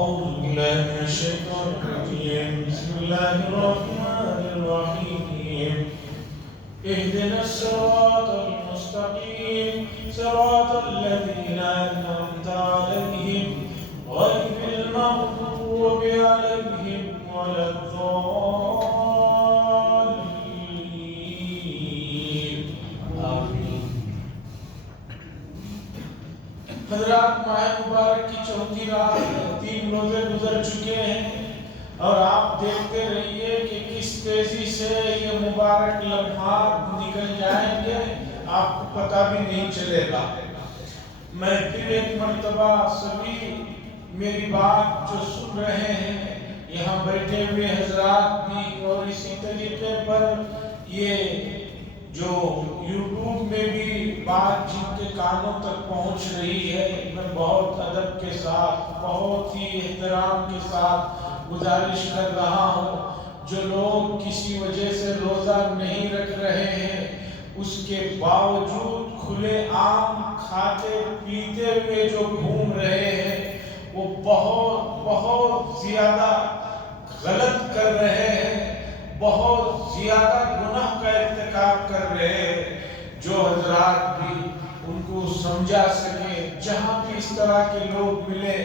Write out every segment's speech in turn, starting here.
أعوذ بالله من الشيطان الرجيم بسم الله الرحمن الرحيم اهدنا الصراط المستقيم صراط الذين أنعمت عليهم غير المغضوب عليهم ولا الضالين آمين. حضرات ماہ مبارک کی چوتھی رات 3 روزے گزر چکے ہیں اور آپ دیکھتے رہیے کہ کس تیزی سے یہ مبارک لمحات نکل جائیں گے، آپ کو پتہ بھی نہیں چلے گا. میں پھر ایک مرتبہ سبھی میری بات جو سن رہے ہیں یہاں بیٹھے ہوئے حضرات بھی اور اسی طریقے پر یہ جو یوٹیوب میں بھی بات جن کے کانوں تک پہنچ رہی ہے، میں بہت ادب کے ساتھ بہت ہی احترام کے ساتھ گزارش کر رہا ہوں، جو لوگ کسی وجہ سے روزہ نہیں رکھ رہے ہیں اس کے باوجود کھلے عام کھاتے پیتے ہوئے جو گھوم رہے ہیں وہ بہت زیادہ غلط کر رہے ہیں، بہت زیادہ گناہ کا ارتکاب کر رہے ہیں. جو حضرات بھی ان کو سمجھا سکیں، جہاں بھی اس طرح کے لوگ ملے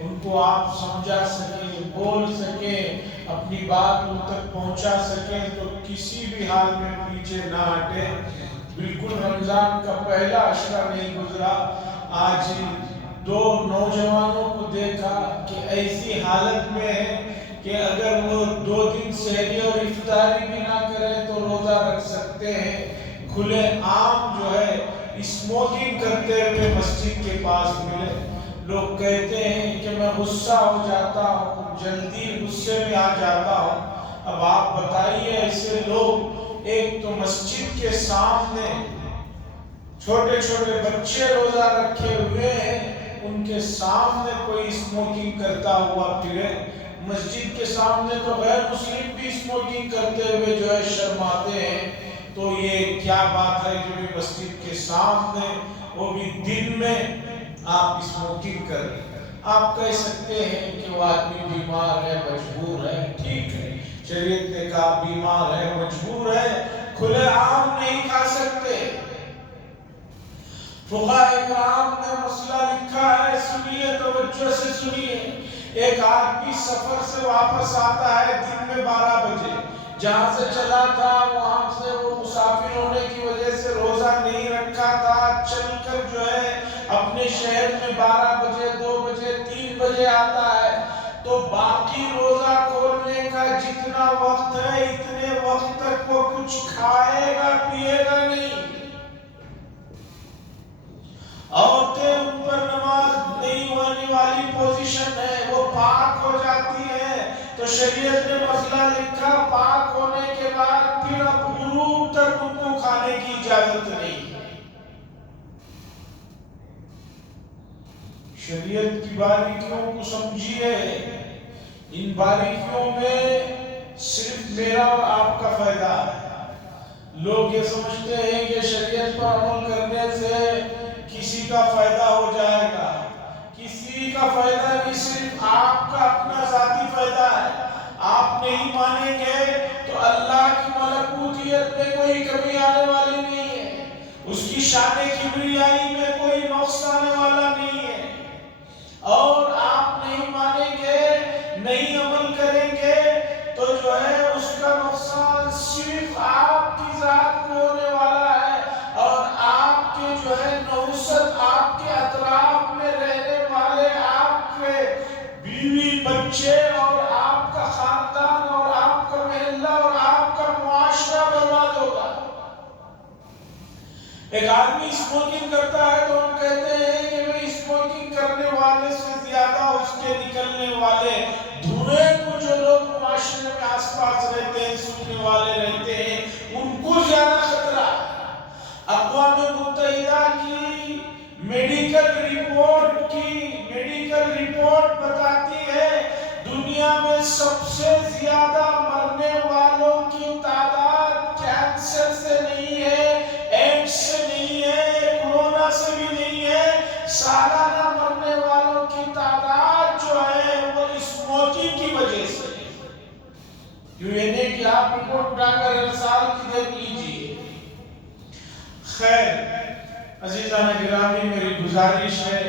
ان کو آپ سمجھا سکیں، بول سکیں، اپنی بات ان تک پہنچا سکیں تو کسی بھی حال میں پیچھے نہ ہٹے. بالکل رمضان کا پہلا عشرہ نہیں گزرا، آج 2 نوجوانوں کو دیکھا کہ ایسی حالت میں ہے کہ اگر وہ 2 دن سحری اور افطاری بھی نہ کریں تو روزہ رکھ سکتے ہیں. کھلے عام جو ہے اسموکنگ کرتے ہوئے مسجد کے پاس ملے. لوگ کہتے ہیں کہ میں غصہ ہو جاتا ہوں، جلدی غصے میں آ جاتا ہوں. اب آپ بتائیے ایسے لوگ ایک تو مسجد کے سامنے چھوٹے چھوٹے بچے روزہ رکھے ہوئے ہیں، ان کے سامنے کوئی اسموکنگ کرتا ہوا پھرے. مسجد کے سامنے تو غیر مسلم بھی اسموکنگ کرتے ہوئے جو ہے شرماتے ہیں. تو یہ کیا بات ہے جو مسجد کے سامنے وہ بھی دن میں آپ اسموکنگ کر رہے ہیں؟ آپ کہہ سکتے ہیں کہ وہ آدمی بیمار ہے، مجبور ہے، ٹھیک ہے، شریعت نے کہا بیمار ہے، مجبور ہے، کھلے عام نہیں کھا سکتے. فقہاء کرام نے مسئلہ لکھا ہے، سنیے توجہ سے سنیے. ایک آدمی سفر سے واپس آتا ہے دن میں 12 بجے، جہاں سے چلا تھا وہاں سے وہ مسافر ہونے کی وجہ سے روزہ نہیں رکھا تھا، چل کر جو ہے اپنے شہر میں 12 بجے 2 بجے 3 بجے آتا ہے تو باقی روزہ کھولنے کا جتنا وقت ہے اتنے وقت تک وہ کچھ کھائے گا پیے گا نہیں. عورتیں ان پر نماز نہیں ہونے والی پوزیشن ہے، وہ پاک ہو جاتی ہے تو شریعت نے مسئلہ لکھا پاک ہونے کے بعد پھر اب غروب تک ان کو کھانے کی اجازت نہیں. شریعت کی باریکیوں کو سمجھیے. ان باریکیوں میں صرف میرا اور آپ کا فائدہ ہے. لوگ یہ سمجھتے ہیں کہ شریعت پر عمل کرنے سے کسی کا فائدہ ہو جائے گا. کسی کا فائدہ نہیں، صرف آپ کا اپنا ذاتی فائدہ ہے. آپ نہیں مانیں گے تو اللہ کی ملکوتیت میں کوئی کمی آنے والی نہیں ہے، اس کی شان کبریائی میں کوئی نقص آنے والا نہیں ہے. اور آپ نہیں مانیں گے، نہیں عمل کریں گے تو جو ہے اس کا نقصان صرف آپ کی ذات کو ہونے والا ہے اور آپ کے جو ہے نوست، آپ کے اطراف میں رہنے والے آپ کے بیوی بچے اور آپ کا خاندان اور آپ کا محلہ اور آپ کا معاشرہ برباد ہوگا. ایک آدمی اسموکنگ کرتا ہے تو ہم کہتے ہیں کہ وہ اسموکنگ کرنے والے سے زیادہ اس کے نکلنے والے دھوئیں کو جو لوگ معاشرے میں آس پاس رہتے ہیں، سننے والے رہتے ہیں، ان کو زیادہ خطرہ. اقوام متحدہ کی میڈیکل رپورٹ بتاتی ہے دنیا میں سب سے زیادہ مرنے والوں کی تعداد کینسر سے نہیں ہے، ایڈز سے نہیں ہے، کورونا سے بھی نہیں ہے. سالانہ مرنے والوں کی تعداد جو ہے وہ آپ رپورٹ اٹھا کر ہر سال کی دیکھ لیجیے۔ خیر عزیزان گرامی، میری گزارش ہے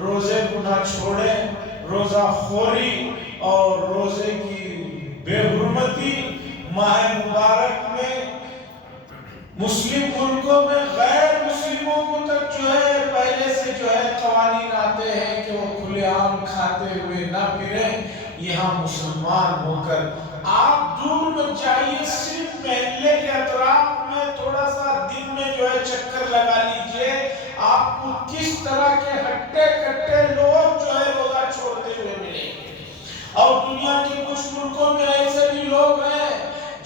روزے کو نہ چھوڑیں، روزہ خوری اور روزے کی بے حرمتی ماہ مبارک میں مسلم ملکوں میں غیر مسلموں کو تک جو ہے پہلے سے جو ہے قوانین آتے ہیں کہ وہ کھلے عام کھاتے ہوئے نہ پھریں۔ یہاں مسلمان ہو کر آپ دور مت جائیے، صرف محلے کے اطراف میں تھوڑا سا دن میں جو ہے چکر لگا لیجئے، آپ کو کس طرح کے ہٹے کٹے لوگ جو ہے روزہ چھوڑتے ہوئے ملیں گے۔ اور دنیا کے کچھ ملکوں میں ایسے بھی لوگ ہیں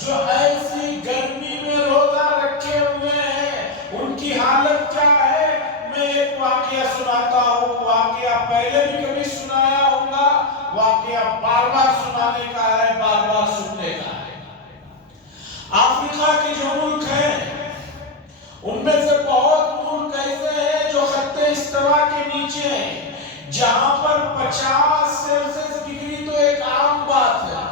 جو ایسی گرمی میں روزہ رکھے ہوئے ہیں، ان کی حالت کیا ہے؟ میں ایک واقعہ سناتا ہوں، واقعہ پہلے بھی کبھی سنایا ہوگا، واقعہ بار بار سنانے کا ہے، بار بار سننے کا ہے۔ افریقہ کے جو ملک ہیں ان میں سے بہت ملک ایسے ہیں جو خط استوا کے نیچے ہیں، جہاں پر 50 سیلسیس ڈگری تو ایک عام بات ہے۔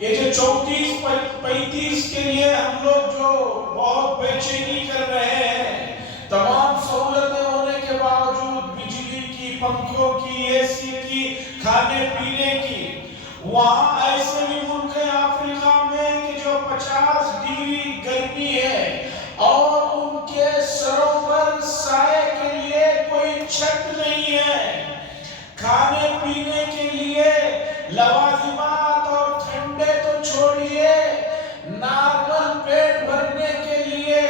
یہ جو 34-35 کے لیے ہم لوگ جو بہت بے چینی کر رہے ہیں، تمام سہولتیں ہونے کے باوجود، بجلی کی، پنکھوں کی، اے سی کی، کھانے پینے کی، وہاں ایسے بھی ملک ہیں افریقہ میں کہ جو 50 ڈگری گرمی ہے اور ان کے سروں پر سائے کے لیے کوئی چھت نہیں ہے، کھانے پینے کے لیے لوازمات اور ٹھنڈے تو چھوڑیے، نارمل پیٹ بھرنے کے لیے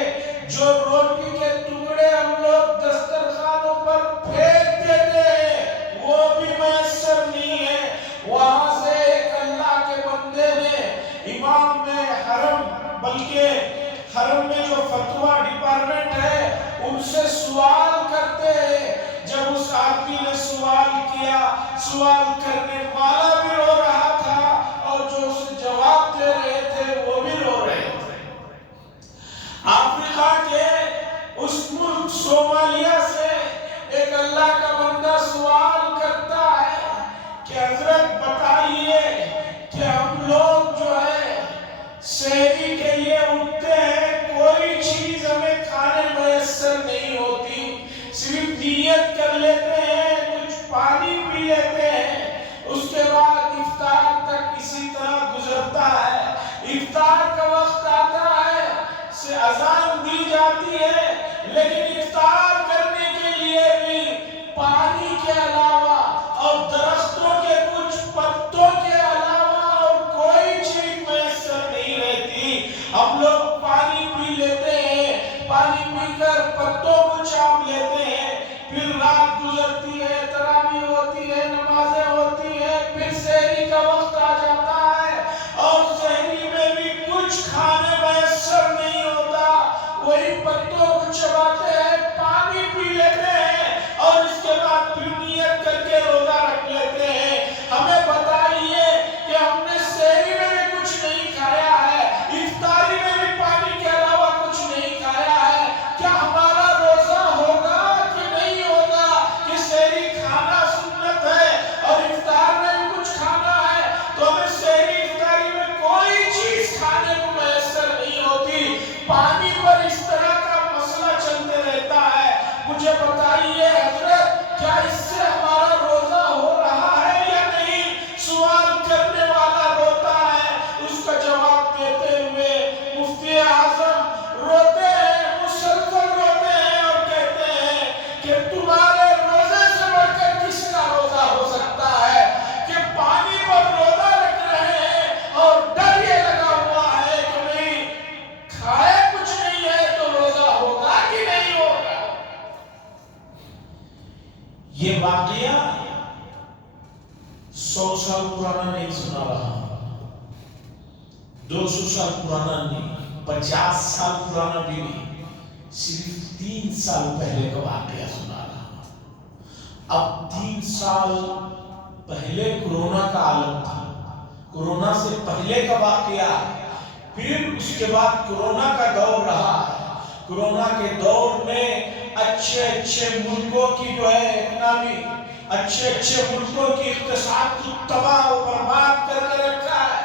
جو روٹی کے ٹکڑے ہم لوگ دسترخوانوں پر پھینک دیتے ہیں وہ بھی میسر نہیں ہے۔ وہاں سے ایک اللہ کے بندے نے، امام نے حرم، بلکہ حرم میں جو فتویٰ ڈپارٹمنٹ ہے ان سے سوال کرتے ہیں، جب اس آدمی نے سوال کیا، سوال کرنے والا بھی رو رہا تھا اور جو اسے جواب دے رہے تھے وہ بھی رو رہے تھے۔ افریقہ کے اس ملک صومالیہ سے ایک اللہ کا بندہ سوال کرتا ہے کہ حضرت بتائیے کہ ہم لوگ جو ہے سحری کے لیے اٹھتے ہیں، کوئی چیز ہمیں کھانے میسر نہیں ہوتی، صرف نیت کر لیتے ہیں، کچھ پانی پی لیتے ہیں، اس کے بعد افطار تک اسی طرح گزرتا ہے۔ افطار کا وقت آتا ہے، سے اذان دی جاتی ہے، لیکن افطار کرنے کے لیے بھی پانی کے علاوہ اور درختوں کے کچھ پتوں کے علاوہ اور کوئی چیز میسر نہیں رہتی۔ ہم لوگ پانی پی لیتے ہیں، پانی پی کر پتوں کو چاپ لیتے ہیں، پھر رات گزرتی ہے، تراویح ہوتی ہے، نمازیں ہوتی ہیں، پھر سحری کا وقت آ جاتا ہے اور سحری میں بھی کچھ کھانے میسر نہیں ہوتا، وہی پتوں کو چباتے ہیں، پانی پی لیتے ہیں اور اس کے بعد پھر نیت کر کے روزہ رکھ لیتے ہیں۔ ہمیں بتائیے کہ ہم نے سحری میں بھی کچھ نہیں کھایا ہے، افطاری میں بھی پانی کے علاوہ کچھ نہیں کھایا ہے، کیا ہمارا روزہ ہوگا کہ نہیں ہوگا؟ کہ سحری کھانا سنت ہے اور افطار میں بھی کچھ کھانا ہے، تو ہمیں سحری افطاری میں کوئی چیز کھانے کو میسر نہیں ہوتی، پانی پر اس طرح کا مسئلہ چلتے رہتا ہے۔ مجھے بتائیے حضرت، کیا اس سے ہمارا روزہ ہو رہا ہے یا نہیں؟ سوال کرنے والا روتا ہے، اس کا جواب دیتے ہوئے مفتی اعظم روتے ہیں، مسلسل روتے ہیں اور کہتے ہیں کہ تمہارے روزے سے بڑھ کر کس کا روزہ ہو سکتا ہے کہ پانی پر روزہ رکھ رہے ہیں اور ڈر یہ لگا ہوا ہے کہ نہیں کھائے کچھ نہیں ہے تو روزہ ہوگا کہ نہیں ہوگا۔ یہ واقعہ 100 سال پرانا نہیں سنا رہا، 200 سال پرانا نہیں، 50 سال پرانا بھی نہیں، صرف 3 سال پہلے کا واقعہ سنا رہا۔ اب 3 سال پہلے کورونا کا عالم تھا، کورونا سے پہلے کا واقعہ، پھر اس کے بعد کورونا کا دور رہا۔ کورونا کے دور میں اچھے ملکوں کی جو ہے اکنامی، اچھے ملکوں کی اقتصاد کو تباہ و برباد کر کے رکھا ہے۔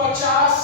50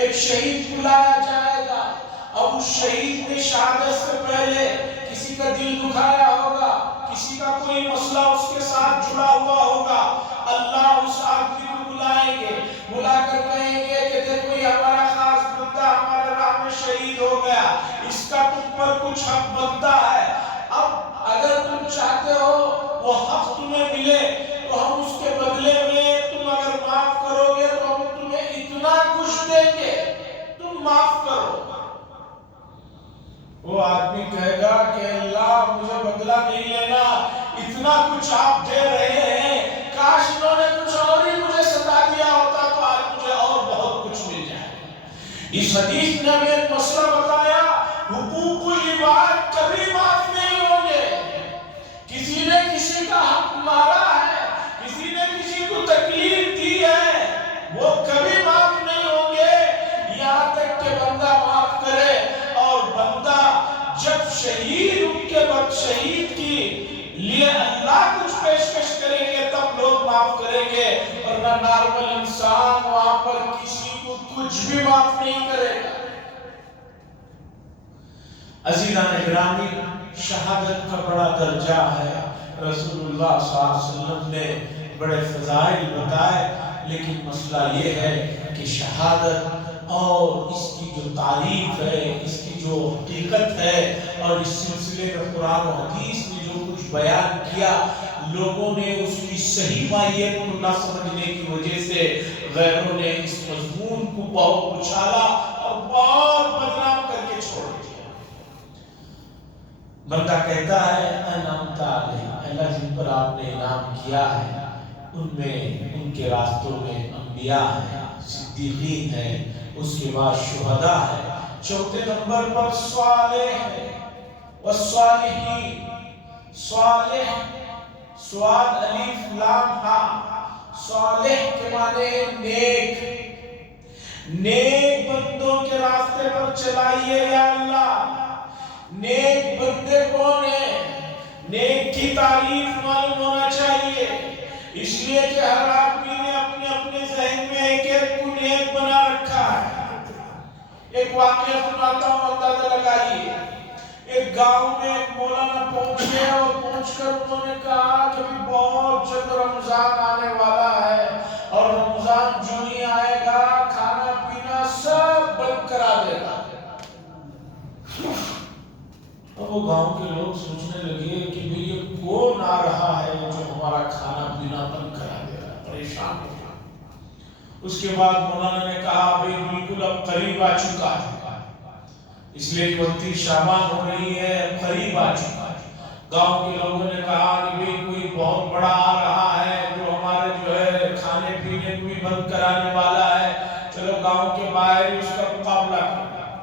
ایک شہید بلایا جائے گا، اب اس شہید نے شہادت سے پہلے کسی کا دل دکھایا ہوگا، کسی کا کوئی مسئلہ اس کے ساتھ جڑا ہوا ہوگا، اللہ اس آدمی کو بلائیں گے، بلا کر کہیں گے کہ دیکھو یہ ہمارا خاص بندہ ہمارے راہ میں شہید ہو گیا، اس کا تم پر کچھ حق بنتا ہے، اب اگر تم چاہتے ہو وہ حق تمہیں ملے تو ہم اس کے بدلے میں تم اگر معاف کرو گے تو ہم تمہیں اتنا کچھ دیں گے، تم معاف کرو۔ وہ آدمی کہے گا کہ اللہ مجھے بدلہ نہیں لینا، اتنا کچھ آپ دے رہے ہیں، کاش انہوں نے کچھ اور ہی مجھے ستا دیا ہوتا تو آج مجھے اور بہت کچھ مل جائے۔ اس حدیث نے ہمیں ایک مسئلہ بتایا، حقوق العباد کبھی معاف نہیں ہوں گے۔ کسی نے کسی کا حق مارا ہے، کسی نے کسی کو تکلیف دی ہے، وہ کبھی معاف نہیں ہوں گے یہاں تک کہ بندہ معاف کرے، اور بندہ جب شہید ان کے بعد شہید کی لیے اللہ کچھ پیشکش کریں گے تب لوگ معاف کریں گے، ورنہ نارمل انسان وہاں پر کسی کو کچھ بھی معاف نہیں کرے گا۔ عزیزان گرامی، شہادت کا بڑا درجہ ہے، رسول اللہ صلی اللہ علیہ وسلم نے بڑے فضائل بتائے، لیکن مسئلہ یہ ہے کہ شہادت اور اس کی جو تعریف ہے، اس کی جو حقیقت ہے، اور اس سلسلے میں قرآن و حدیث نے جو کچھ بیان کیا، لوگوں نے اس کی صحیح ماہیت کو نہ سمجھنے کی وجہ سے غیروں نے اس مضمون کو بہت اچھالا اور بہت بدنام کر کے چھوڑ دیا۔ بندہ کہتا ہے انعمت علیہ، اللہ جن پر آپ نے انعام کیا ہے ان میں ان کے راستوں میں انبیاء ہیں، صدیقین ہیں، اس کے بعد شہداء ہے، چوتھے نمبر پر صالح ہے، والصالحین، صالح صاد الف لام ہا، صالح کے معنی نیک، نیک بندوں کے راستے پر چلائیے یا اللہ۔ نیک بندے کون ہیں؟ نیک کی تعریف معلوم ہونا چاہیے، اس لیے کہ ہر آدمی نے اپنے اپنے ذہن میں ایک ایک کو نیک بنا رکھا ہے۔ ایک واقعہ سناتا ہوں، اندازہ لگائیے۔ ایک گاؤں میں ایک مولانا پہنچے اور پہنچ کر انہوں نے کہا کہ بہت جلد رمضان آنے والا ہے اور رمضان جو ہی آئے گا کھانا پینا سب بند کرا دے گا۔ اب وہ گاؤں کے لوگ سوچنے لگے کہ یہ کون آ رہا ہے جو ہمارا کھانا پینا بند کرا دے رہا ہے، پریشان ہو گیا۔ اس کے بعد مولانا نے کہا بھئی بالکل اب قریب آ چکا ہے، اس لیے کہ وقتی شابان ہو رہی ہے، قریب آ چکا ہے۔ گاؤں کے لوگوں نے کہا کہ بھئی کوئی بہت بڑا آ رہا ہے جو ہمارے جو ہے کھانے پینے کو بھی بند کرانے والا ہے، چلو گاؤں کے باہر اس کا مقابلہ کرنا۔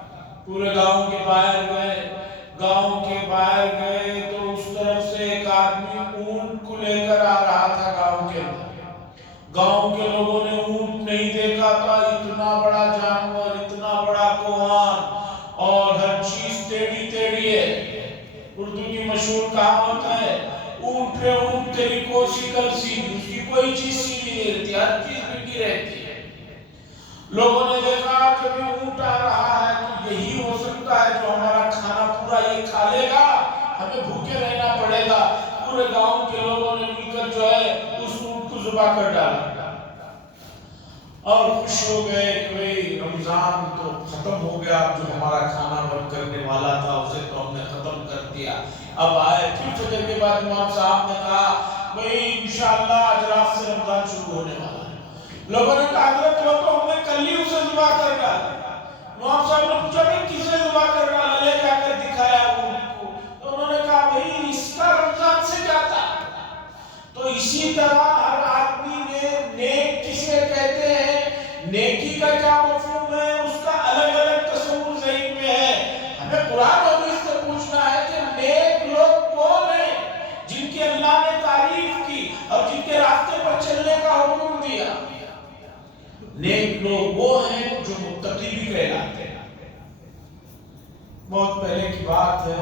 پورے گاؤں کے باہر گئے، گاؤں کے باہر گئے تو اس طرف سے ایک آدمی اونٹ کو لے کر آ رہا تھا گاؤں کے اندر۔ گاؤں کے لوگوں نے اونٹ نہیں دیکھا تھا، اتنا بڑا جانور، اتنا بڑا کوہان، اور ہر چیز ٹیڑھی ٹیڑھی ہے۔ اردو کی مشہور کہاوت ہے اونٹ پہ اونٹ تیری کوسی کر سیدھی، اس کی کوئی چیز سیدھی نہیں رہتی، ہر چیز بگڑی رہتی ہے۔ لوگوں نے دیکھا کہ بھی اونٹ آ رہا ہے تو یہی ہو سکتا ہے جو ہمارا کھانا پورا یہ کھا لے گا، ہمیں بھوکے رہنا پڑے گا۔ پورے گاؤں کے لوگوں نے مل کر جو ہے اس اونٹ کو ذبح کر ڈالا اور خوش ہو گئے کہ رمضان تو ختم ہو گیا، جو ہمارا کھانا بند کرنے والا تھا اسے تو ہم نے ختم کر دیا۔ اب آئے پھر فجر کے بعد امام صاحب نے کہا بھئی انشاءاللہ آج رات سے رمضان شروع ہونے والا ہے۔ لوگوں نے کہا حضرت وہ تو ہم نے کل ہی اسے ذبح کر ڈالا۔ امام صاحب نے پوچھا بھئی کسے ذبح کر ڈالا، لے جا کر دکھایا اونٹ کو، تو انہوں نے کہا بھئی اس کا رمضان سے کیا تھا۔ تو اسی طرح ہر آدمی نے نیک کسے کہتے ہیں، نیکی کا کیا مفہوم ہے، اس کا الگ الگ تصور ذہن میں ہے۔ ہمیں قرآن و حدیث سے پوچھنا ہے کہ نیک لوگ کون ہیں جن کی اللہ نے تعریف کی اور جن کے راستے پر چلنے کا حکم دیا۔ نیک لوگ وہ ہیں جو متقی بھی کہلاتے ہیں۔ بہت پہلے کی بات ہے،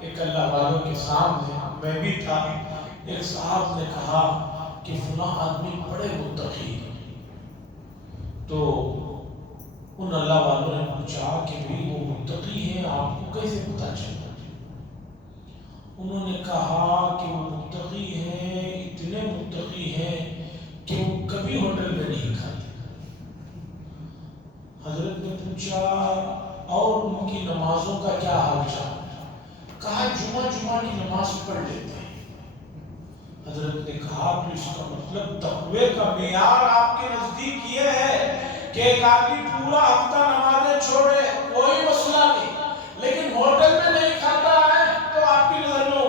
ایک اللہ والوں کے سامنے میں بھی تھا، ایک صاحب نے کہا کہ فلاں آدمی بڑے متقی ہیں، تو ان اللہ والوں نے پوچھا کہ بھی وہ متقی ہیں، آپ کو کیسے پتا چلا؟ انہوں نے کہا کہ وہ متقی ہیں، اتنے متقی ہیں کہ وہ کبھی ہوٹل میں نہیں کھاتے۔ حضرت نے پوچھا اور ان کی نمازوں کا کیا حال چال؟ کہا جمعہ کی نماز پڑھ لیتے ہیں۔ حضرت نے کہا تو اس کا مطلب تقوی کا معیار آپ کے نزدیک یہ ہے کہ ایک آدمی پورا ہفتہ نمازیں چھوڑے کوئی مسئلہ نہیں، لیکن ہوٹل میں نہیں کھاتا ہے تو آپ کی نظر میں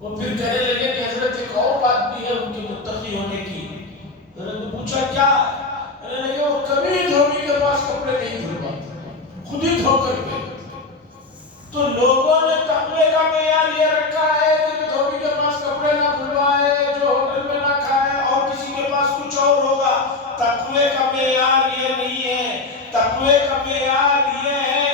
وہ پھر کہنے لگے کہ حضرت ایک اور بات بھی ہے ان کے متقی ہونے کی۔ حضرت نے پوچھا کیا؟ کہنے لگے وہ کبھی دھوبی کے پاس کپڑے نہیں دھلواتے، خود ہی دھو کر کے۔ تو لوگوں نے تقوی کا معیار یہ رکھا ہے کہ دھوبی کے پاس کپڑے نہ دھلوائے، جو ہوٹل میں نہ کھائے، اور کسی کے پاس کچھ اور ہوگا۔ تقوی کا معیار یہ نہیں ہے، تقوی کا معیار یہ ہے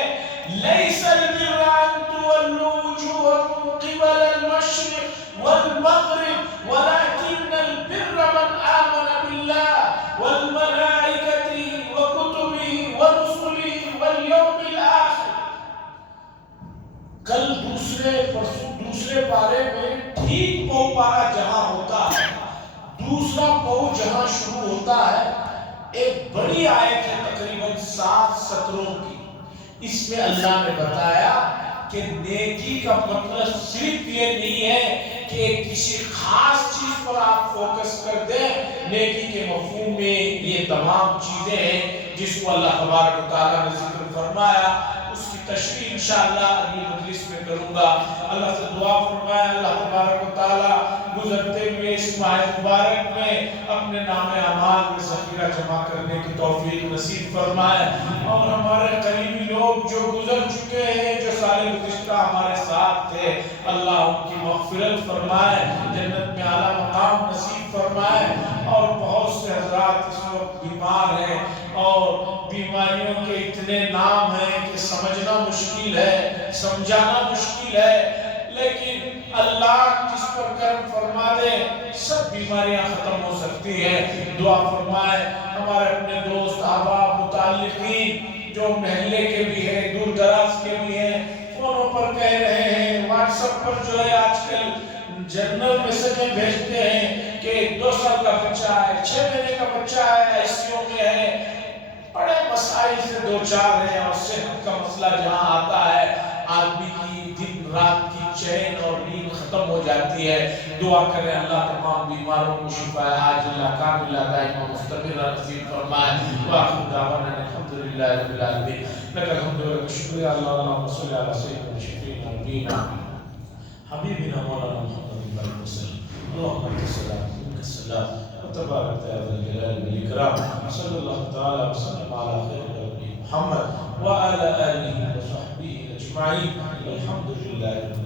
لیس البر ان تولوا وجوهكم قبل المشرق والمغرب ولكن البر من آمن بالله والملائكة وكتبه ورسله واليوم الآخر۔ کل دوسرے بارے میں ٹھیک پو پارا جہاں ہوتا ہے، دوسرا پو جہاں شروع ہوتا ہے، ایک بڑی آیت ہے تقریباً 7 سطروں کی۔ اس میں اللہ نے بتایا کہ نیکی کا مطلب صرف یہ نہیں ہے کہ کسی خاص چیز پر آپ فوکس کر دیں، نیکی کے مفہوم میں یہ تمام چیزیں ہیں جس کو اللہ تبارک و تعالیٰ نے ذکر فرمایا۔ اس کی تشریح انشاءاللہ اگلی مجلس میں کروں گا۔ اللہ سے دعا فرمائے اللہ تبارک و تعالیٰ گزرتے ہوئے اس ماہ مبارک میں اپنے نام اعمال میں ذخیرہ جمع کرنے کی توفیق نصیب فرمائے، اور ہمارے قریبی لوگ جو گزر چکے ہیں، جو سال گزشتہ ہمارے ساتھ تھے، اللہ ان کی مغفرت فرمائے، جنت میں اعلیٰ مقام نصیب فرمائے۔ اور بہت سے حضرات اس وقت بیمار ہیں اور بیماریوں کے اتنے نام ہیں کہ سمجھنا مشکل ہے، سمجھانا مشکل ہے، لیکن اللہ جس پر کرم فرما دے سب بیماریاں ختم ہو سکتی ہیں۔ دعا فرمائے ہمارے اپنے دوست احباب متعلقین جو محلے کے بھی ہیں، دور دراز کے بھی ہیں، فونوں پر کہہ رہے ہیں، واٹس ایپ پر جو ہے آج کل جنرل میسجیں بھیجتے ہیں کہ 2 سال کا بچہ ہے، 6 مہینے کا بچہ ہے، آئی سی یو میں ہے، بڑے مسائل سے دو چار ہیں۔ اور صحت کا مسئلہ جہاں آتا ہے آدمی کی دن رات کی چین اور نیند ختم ہو جاتی ہے۔ دعا کریں اللہ تمام بیماروں کو شفا عاجلہ کاملہ دائمہ مستمرہ نصیب فرمائے۔ وآخر دعوانا الحمدللہ رب العالمین۔ لک الحمد و لک الشکر یا اللہ، اللہم صلی علی سیدنا شفیعنا نبینا حبیبنا مولانا محمد بن وسلم۔ اللہم انت السلام منک السلام وتبارک یا ذا الجلال والاکرام۔ صلی اللہ تعالی وسلم علی خیر خلقہ محمد وعلی آلہ وصحبہ اجمعین۔ الحمدللہ۔